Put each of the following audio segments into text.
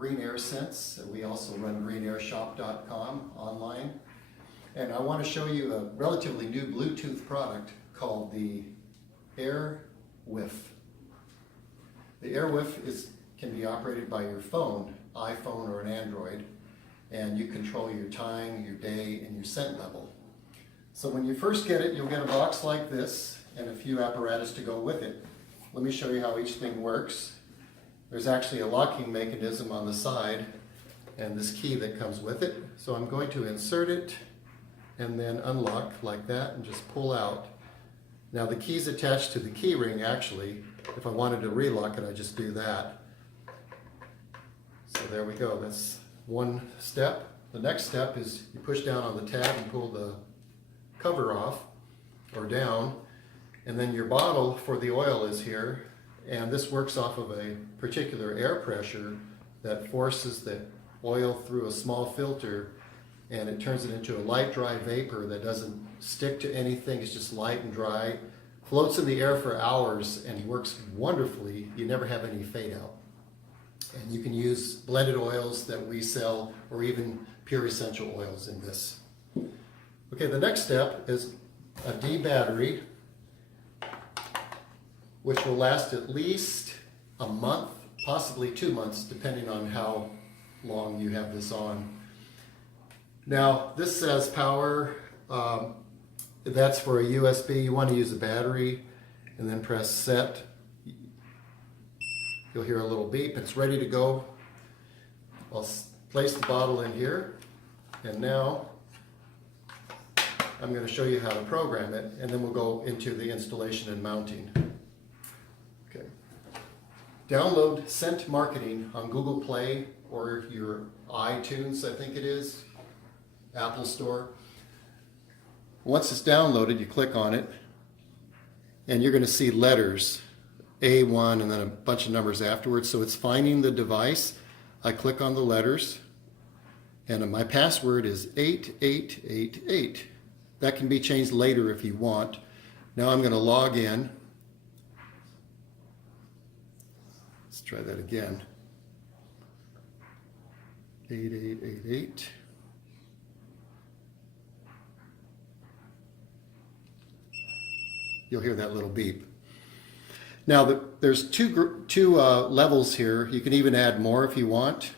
Green Air Scents. We also run greenairshop.com online. And I want to show you a relatively new Bluetooth product called the WHiIFF. The WHiIFF can be operated by your phone, iPhone or an Android, and you control your time, your day, and your scent level. So when you first get it, you'll get a box like this and a few apparatus to go with it. Let me show you how each thing works. There's actually a locking mechanism on the side and this key that comes with it. So I'm going to insert it and then unlock like that and just pull out. Now the key's attached to the key ring actually. If I wanted to relock it, I just do that. So there we go, that's one step. The next step is you push down on the tab and pull the cover off or down, and then your bottle for the oil is here, and this works off of a particular air pressure that forces the oil through a small filter, and it turns it into a light dry vapor that doesn't stick to anything. It's just light and dry, floats in the air for hours and works wonderfully. You never have any fade out. And you can use blended oils that we sell or even pure essential oils in this. Okay, the next step is a D battery, which will last at least a month, possibly 2 months, depending on how long you have this on. Now, this says power. That's for a USB. You want to use a battery and then press set. You'll hear a little beep. It's ready to go. I'll place the bottle in here, and now I'm going to show you how to program it, and then we'll go into the installation and mounting. Okay. Download Scent Marketing on Google Play or your iTunes, I think it is, Apple Store. Once it's downloaded, you click on it, and you're going to see letters, A1, and then a bunch of numbers afterwards. So it's finding the device. I click on the letters, and my password is 8888. That can be changed later if you want. Now I'm going to log in. Let's try that again. 8888. You'll hear that little beep. Now there's two levels here. You can even add more if you want.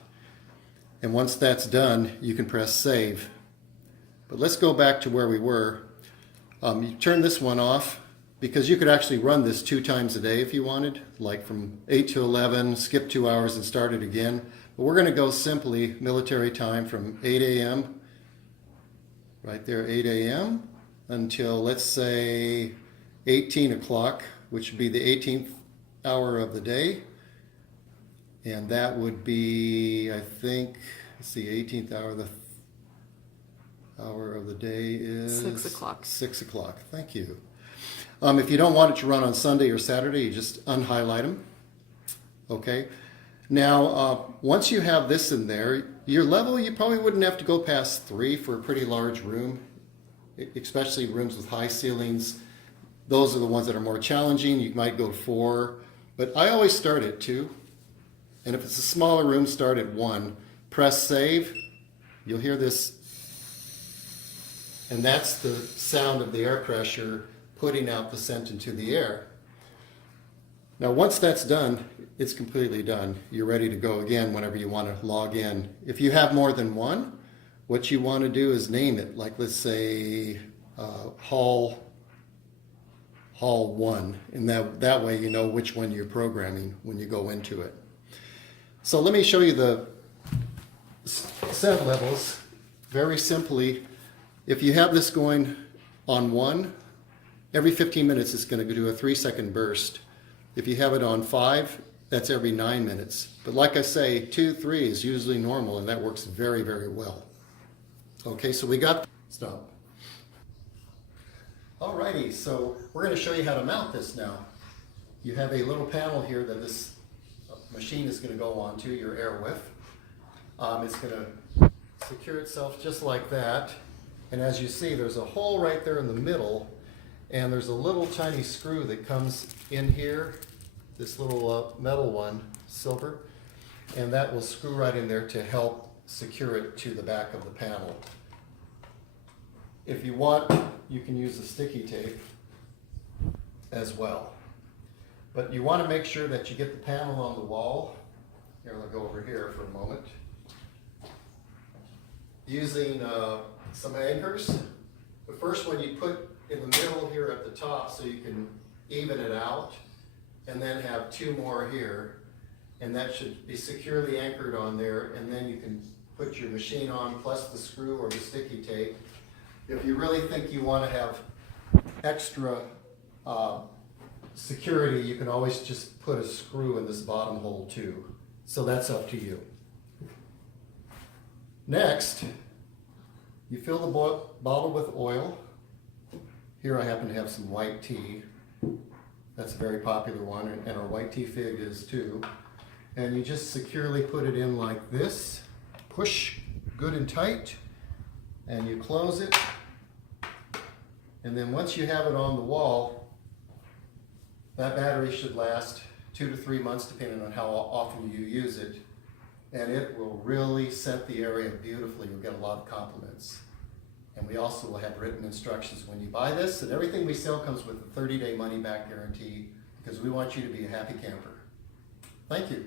And once that's done, you can press save. But let's go back to where we were. You turn this one off because you could actually run this 2 times a day if you wanted, like from 8 to 11, skip 2 hours and start it again. But we're going to go simply military time from 8 a.m. right there, 8 a.m. until, let's say, 18 o'clock, which would be the 18th hour of the day. And that would be, I think, let's see, 18th hour, the hour of the day is 6 o'clock. 6 o'clock. Thank you. If you don't want it to run on Sunday or Saturday, you just unhighlight them. Okay. Now, once you have this in there, your level, you probably wouldn't have to go past 3 for a pretty large room, especially rooms with high ceilings. Those are the ones that are more challenging. You might go to 4, but I always start at 2. And if it's a smaller room, start at 1. Press save. You'll hear this. And that's the sound of the air pressure putting out the scent into the air. Now once that's done, it's completely done. You're ready to go again whenever you want to log in. If you have more than one, what you want to do is name it. Like let's say Hall 1. And that way you know which one you're programming when you go into it. So let me show you the scent levels very simply. If you have this going on 1, every 15 minutes it's going to do a 3-second burst. If you have it on 5, that's every 9 minutes. But like I say, 2, 3 is usually normal, and that works very, very well. Okay, so we got, stop. Alrighty, so we're going to show you how to mount this now. You have a little panel here that this machine is going to go onto, your WHiIFF. It's going to secure itself just like that. And as you see, there's a hole right there in the middle, and there's a little tiny screw that comes in here, this little metal one, silver. and that will screw right in there to help secure it to the back of the panel. If you want, you can use the sticky tape as well. But you want to make sure that you get the panel on the wall. Here, I'll go over here for a moment. Using some anchors. The first one you put in the middle here at the top so you can even it out, and then have two more here, and that should be securely anchored on there, and then you can put your machine on plus the screw or the sticky tape. If you really think you want to have extra security, you can always just put a screw in this bottom hole too. So that's up to you. Next, you fill the bottle with oil. Here I happen to have some white tea. That's a very popular one, and our white tea fig is too. And you just securely put it in like this. Push good and tight, and you close it. And then once you have it on the wall, that battery should last 2 to 3 months depending on how often you use it. And it will really scent the area beautifully. You'll get a lot of compliments. And we also will have written instructions when you buy this, and everything we sell comes with a 30-day money-back guarantee because we want you to be a happy camper. Thank you.